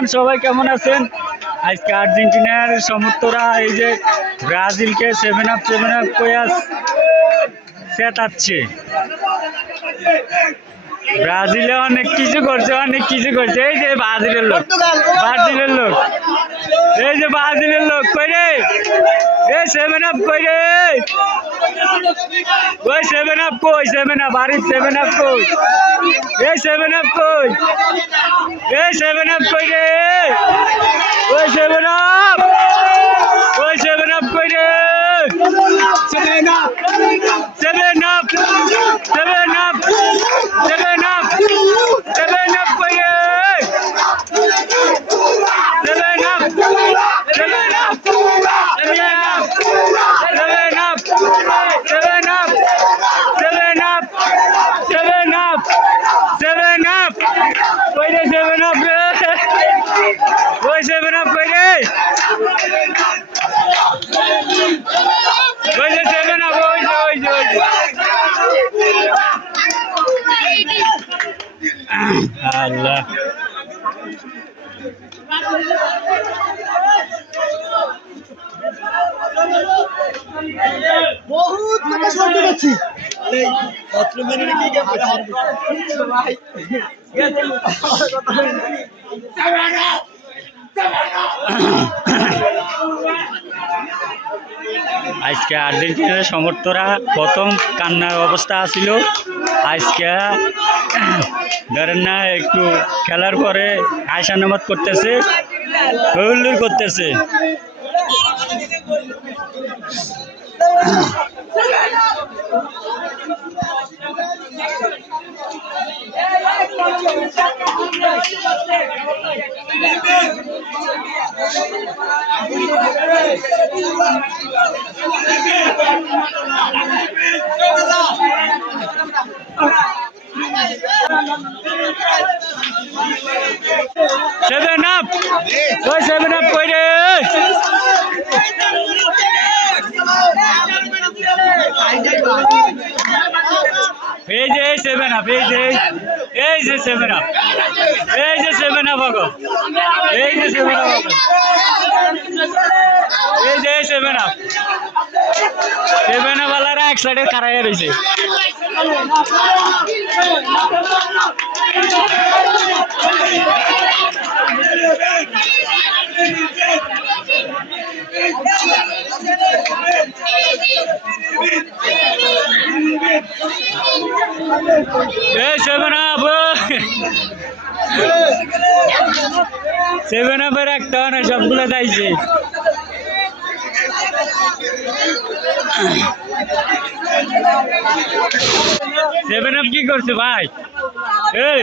Everyone, সবাই কেমন আছেন? আজকে আর্জেন্টিনার সমর্থকরা এই যে ব্রাজিলকে 7-আপ কইয়া চেতাচ্ছে। ব্রাজিলে অনেক কিছু করছে। এই যে ব্রাজিলের লোক কই রে, এই 7-আপ কই রে, ওই 7-আপ কই, 7-আপ বাড়ির 7-আপ কই, এই 7-আপ কই, এই 7-আপ কই রে, ওই 7-আপ কই রে, 7-আপ কই রে, 7-আপ কই রে, 7-আপ রে, ওই 7-আপ কই রে, ওই যে 7-আপ, ওই যে আল্লাহ। বহুত কথা শুনতে পাচ্ছি। আজকে আর্জেন্টিনার সমর্থকরা প্রথম কান্নার অবস্থা ছিল। আজকে ধরেন না, একটু খেলার পরে আয়সা নামাজ করতেছে, হুল্লোড় করতেছে। সেভেন আপ, ওই 7-আপ কই রে, এই যে 7-আপ, এই যে 7-আপ, এই যে 7-আপ আগো, এই যে 7-আপ আগো, এই যে 7-আপ, 7-আপ ওয়ালারা এক সাইডে খাড়াইয়া রয়েছে। এই 7-আপ, 7-আপের একটা না, সবগুলো যাইছে। সেভেন আপ কি করছে ভাই? এই